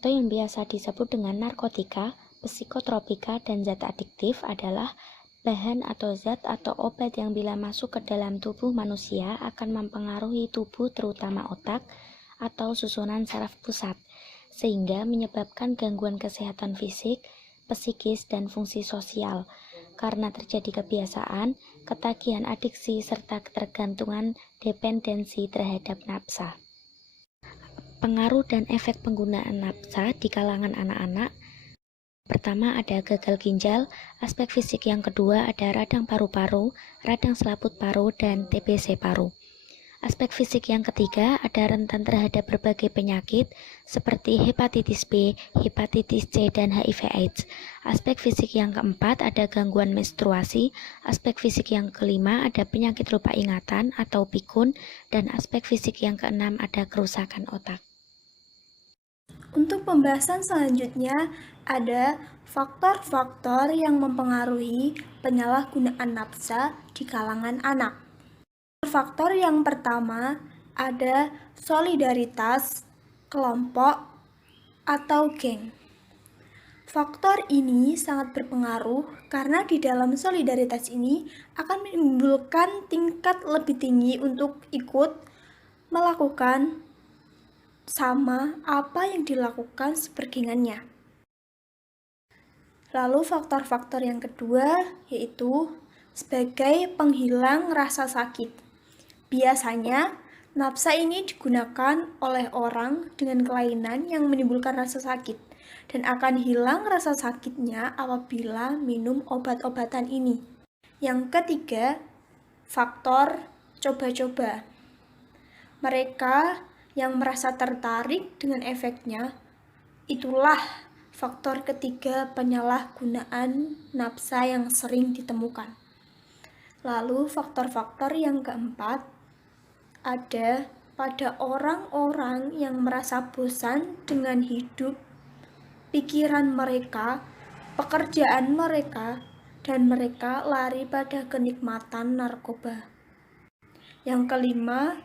atau yang biasa disebut dengan narkotika, psikotropika, dan zat adiktif adalah bahan atau zat atau obat yang bila masuk ke dalam tubuh manusia akan mempengaruhi tubuh terutama otak atau susunan saraf pusat, sehingga menyebabkan gangguan kesehatan fisik, psikis, dan fungsi sosial karena terjadi kebiasaan, ketagihan adiksi, serta ketergantungan dependensi terhadap nafsa. Pengaruh dan efek penggunaan nafsa di kalangan anak-anak. Pertama ada gagal ginjal, aspek fisik yang kedua ada radang paru-paru, radang selaput paru, dan TBC paru. Aspek fisik yang ketiga ada rentan terhadap berbagai penyakit seperti hepatitis B, hepatitis C, dan HIV/AIDS. Aspek fisik yang keempat ada gangguan menstruasi, aspek fisik yang kelima ada penyakit lupa ingatan atau pikun, dan aspek fisik yang keenam ada kerusakan otak. Untuk pembahasan selanjutnya, ada faktor-faktor yang mempengaruhi penyalahgunaan nafsa di kalangan anak. Faktor yang pertama ada solidaritas kelompok atau geng. Faktor ini sangat berpengaruh karena di dalam solidaritas ini akan menimbulkan tingkat lebih tinggi untuk ikut melakukan sama apa yang dilakukan sepergengannya. Lalu faktor-faktor yang kedua yaitu sebagai penghilang rasa sakit. Biasanya nafsa ini digunakan oleh orang dengan kelainan yang menimbulkan rasa sakit dan akan hilang rasa sakitnya apabila minum obat-obatan ini. Yang ketiga, faktor coba-coba. Mereka yang merasa tertarik dengan efeknya, itulah faktor ketiga penyalahgunaan nafsa yang sering ditemukan. Lalu faktor-faktor yang keempat ada pada orang-orang yang merasa bosan dengan hidup, pikiran mereka, pekerjaan mereka, dan mereka lari pada kenikmatan narkoba. Yang kelima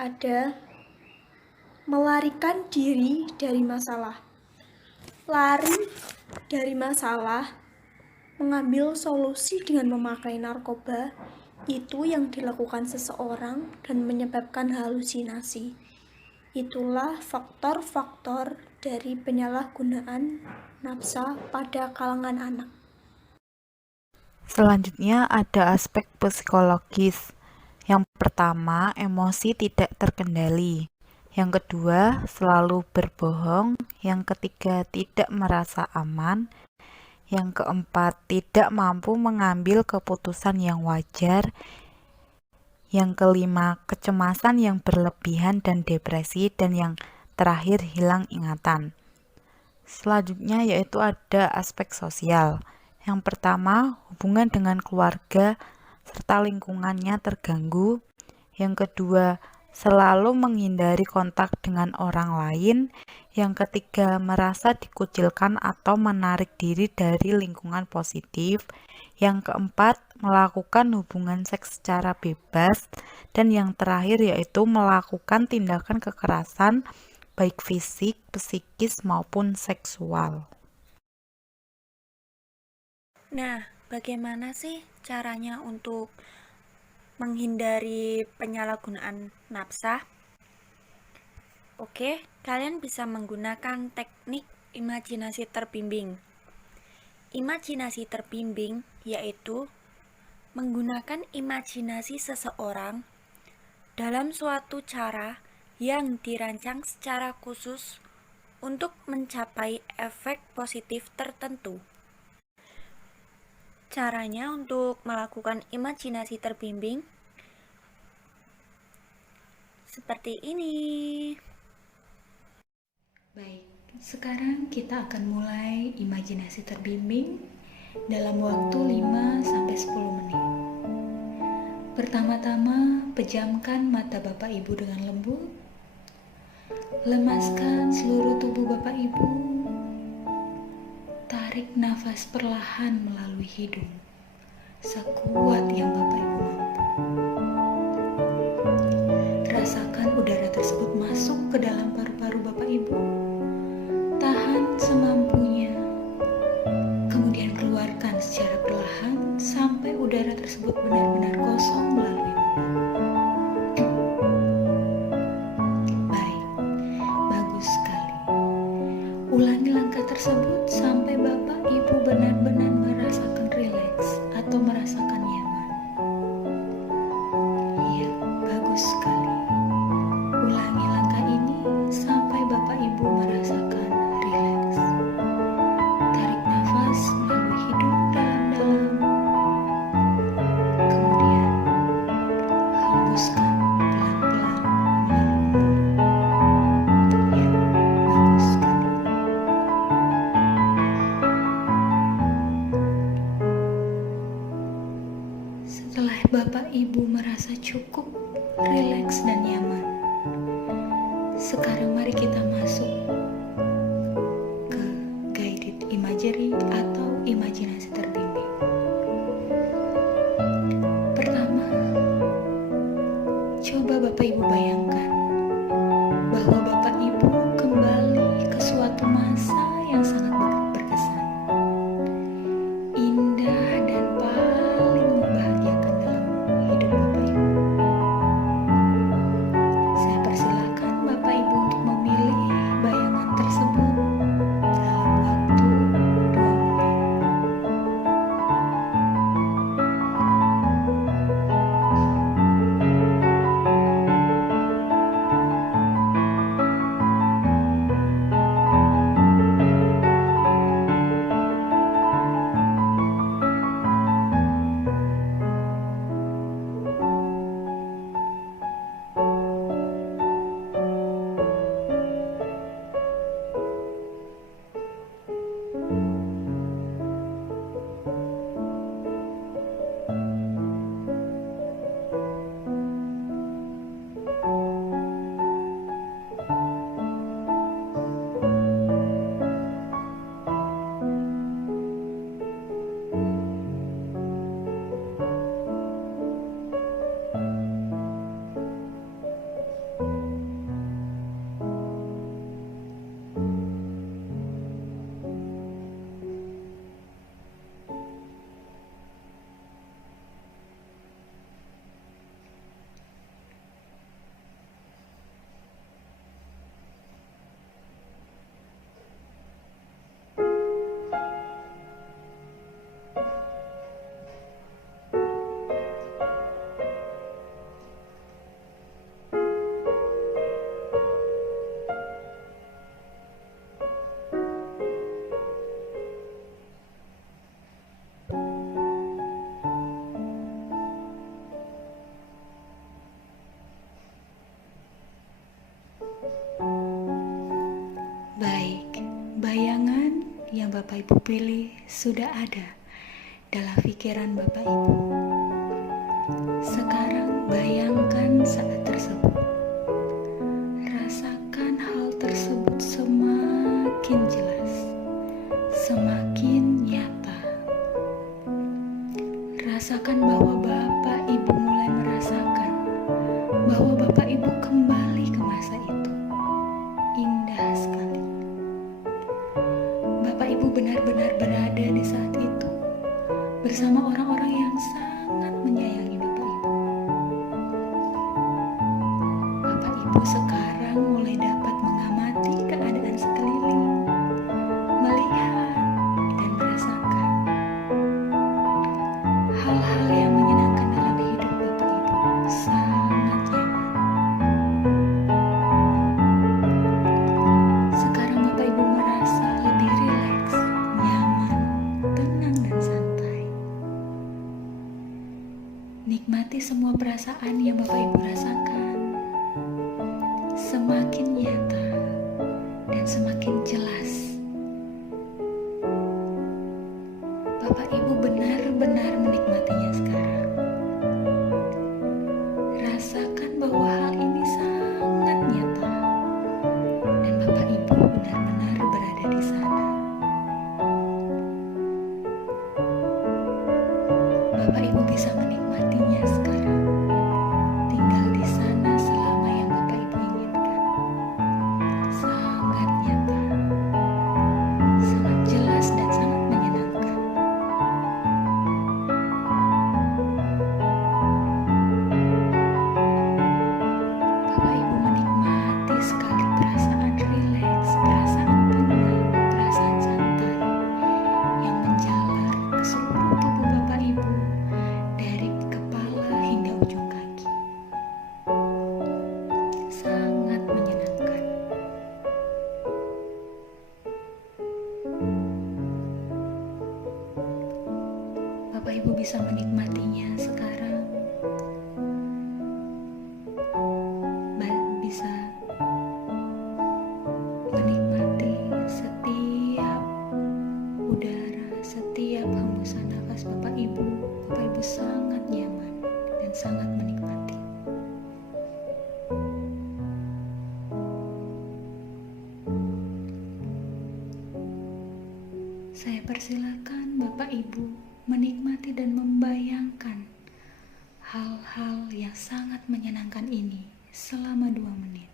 ada melarikan diri dari masalah. Lari dari masalah, mengambil solusi dengan memakai narkoba, itu yang dilakukan seseorang dan menyebabkan halusinasi. Itulah faktor-faktor dari penyalahgunaan nafsa pada kalangan anak. Selanjutnya ada aspek psikologis. Yang pertama, emosi tidak terkendali. Yang kedua, selalu berbohong. Yang ketiga, tidak merasa aman. Yang keempat, tidak mampu mengambil keputusan yang wajar. Yang kelima, kecemasan yang berlebihan dan depresi. Dan yang terakhir, hilang ingatan. Selanjutnya yaitu ada aspek sosial. Yang pertama, hubungan dengan keluarga serta lingkungannya terganggu. Yang kedua, selalu menghindari kontak dengan orang lain. Yang ketiga, merasa dikucilkan atau menarik diri dari lingkungan positif. Yang keempat, melakukan hubungan seks secara bebas. Dan yang terakhir yaitu melakukan tindakan kekerasan baik fisik, psikis maupun seksual. Nah, bagaimana sih caranya untuk menghindari penyalahgunaan nafsa? Oke, kalian bisa menggunakan teknik imajinasi terbimbing. Imajinasi terbimbing yaitu menggunakan imajinasi seseorang dalam suatu cara yang dirancang secara khusus untuk mencapai efek positif tertentu. Caranya untuk melakukan imajinasi terbimbing seperti ini. Baik, sekarang kita akan mulai imajinasi terbimbing dalam waktu 5-10 menit. Pertama-tama, pejamkan mata Bapak Ibu dengan lembut. Lemaskan seluruh tubuh Bapak Ibu. Tarik nafas perlahan melalui hidung, sekuat yang Bapak Ibu mampu. Rasakan udara tersebut masuk ke dalam paru-paru Bapak Ibu, kemudian keluarkan secara perlahan sampai udara tersebut benar-benar kosong melalui mulut. Baik, bagus sekali. Ulangi langkah tersebut sampai Bapak Ibu benar-benar merasakan rileks atau merasakan nyaman. Iya, bagus sekali. Ulangi langkah ini sampai Bapak Ibu merasakan rileks. Tarik nafas melalui hidung dalam-dalam. Kemudian hembuskan pelan-pelan melalui mulut. Ya, bagus sekali. Setelah Bapak Ibu merasa cukup, rileks dan nyaman, sekarang mari kita masuk ke guided imagery atau imajinasi terbimbing. Pertama, coba Bapak Ibu bayangkan bahwa Bapak Ibu kembali ke suatu masa yang sangat berkesan, indah dan paling membahagiakan dalam hidup Bapak Ibu. Saya persilakan Bapak Ibu untuk memilih bayangan tersebut dalam waktu 2 menit. Baik, bayangan yang Bapak Ibu pilih sudah ada dalam pikiran Bapak Ibu. Sekarang bayangkan saat tersebut. Rasakan hal tersebut semakin jelas, semakin nyata. Rasakan bahwa Bapak Ibu mulai merasakan bahwa Bapak Ibu kembali ke masa itu. Indah sekali. Bapak Ibu benar-benar berada di saat itu bersama orang-orang yang sangat menyayangi Bapak Ibu. Bapak Ibu sekarang mulai dapat mengamati keadaan sekeliling, melihat dan merasakan hal-hal yang menyenangkan dalam hidup Bapak Ibu. Sangat nyaman. Sekarang Bapak Ibu merasa lebih rileks, nyaman, tenang dan santai. Nikmati semua perasaan yang Bapak Ibu rasakan. Semakin nyata dan semakin jelas. Bapak Ibu benar-benar menikmatinya sekarang. Rasakan bahwa hal ini sangat nyata dan Bapak Ibu benar-benar berada di sana. Bapak Ibu bisa menikmatinya sekarang. Tinggal di sana selama yang Bapak Ibu inginkan. Sangat nyata, sangat jelas dan sangat menyenangkan. Bapak Ibu bisa menikmatinya sekarang. Bisa menikmati setiap udara, setiap hembusan nafas Bapak Ibu. Bapak Ibu sangat nyaman dan sangat menikmati. Saya persilakan Bapak Ibu menikmati dan membayangkan hal-hal yang sangat menyenangkan ini selama 2 menit.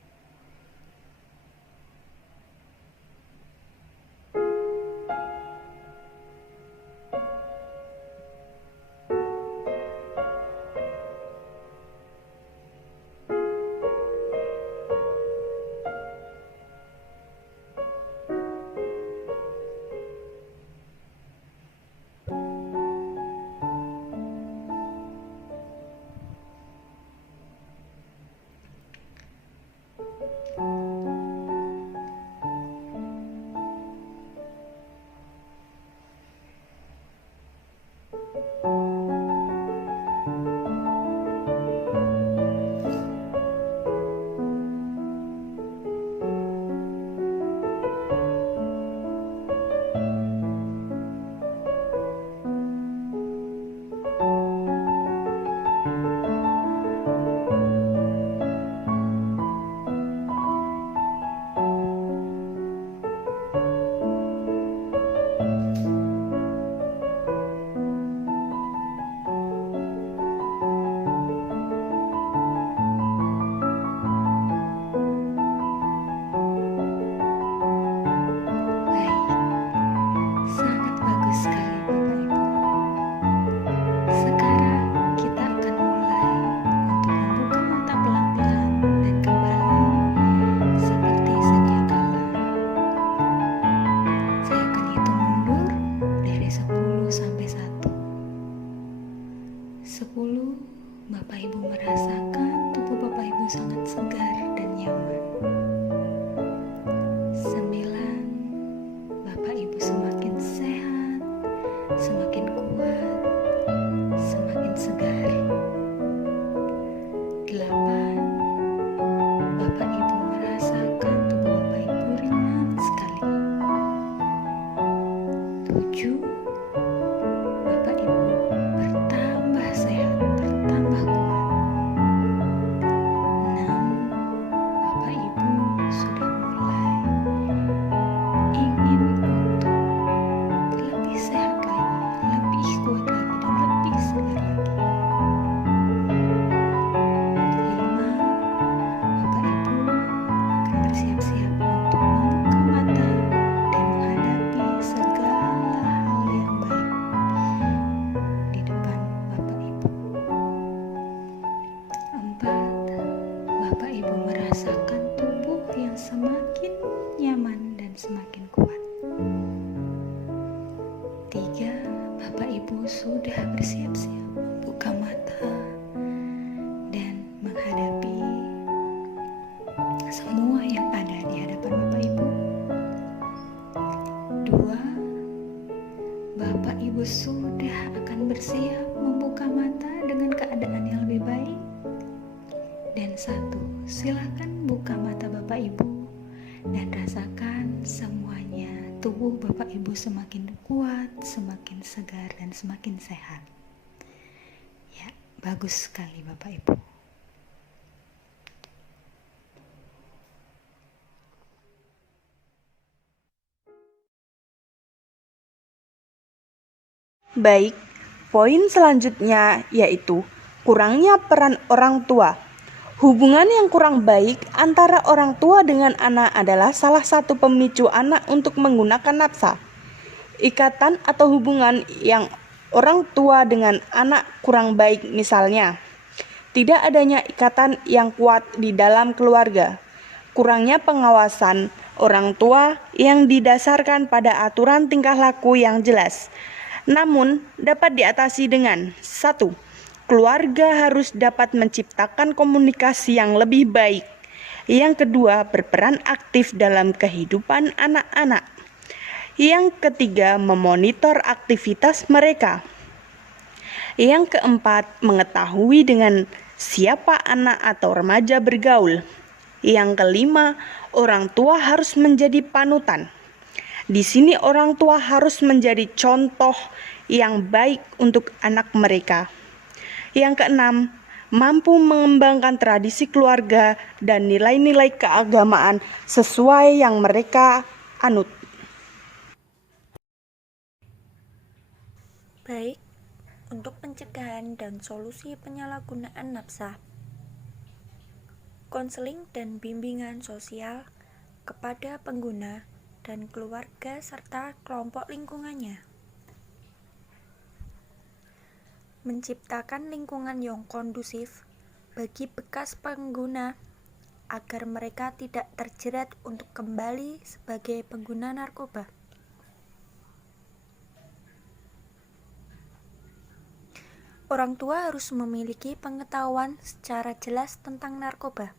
Sudah bersiap-siap buka mata dan menghadapi semua yang ada di hadapan Bapak Ibu. 2, Bapak Ibu sudah akan bersiap membuka mata dengan keadaan yang lebih baik. Dan 1, silakan buka mata Bapak Ibu dan rasakan semuanya. Tubuh Bapak Ibu semakin kuat, semakin segar, dan semakin sehat. Ya, bagus sekali Bapak Ibu. Baik, poin selanjutnya yaitu kurangnya peran orang tua. Hubungan yang kurang baik antara orang tua dengan anak adalah salah satu pemicu anak untuk menggunakan nafsa. Ikatan atau hubungan yang orang tua dengan anak kurang baik, misalnya tidak adanya ikatan yang kuat di dalam keluarga, kurangnya pengawasan orang tua yang didasarkan pada aturan tingkah laku yang jelas, namun dapat diatasi dengan 1. Keluarga harus dapat menciptakan komunikasi yang lebih baik. Yang kedua, berperan aktif dalam kehidupan anak-anak. Yang ketiga, memonitor aktivitas mereka. Yang keempat, mengetahui dengan siapa anak atau remaja bergaul. Yang kelima, orang tua harus menjadi panutan. Di sini orang tua harus menjadi contoh yang baik untuk anak mereka. Yang keenam, mampu mengembangkan tradisi keluarga dan nilai-nilai keagamaan sesuai yang mereka anut. Baik, untuk pencegahan dan solusi penyalahgunaan nafsa, konseling dan bimbingan sosial kepada pengguna dan keluarga serta kelompok lingkungannya. Menciptakan lingkungan yang kondusif bagi bekas pengguna agar mereka tidak terjerat untuk kembali sebagai pengguna narkoba. Orang tua harus memiliki pengetahuan secara jelas tentang narkoba.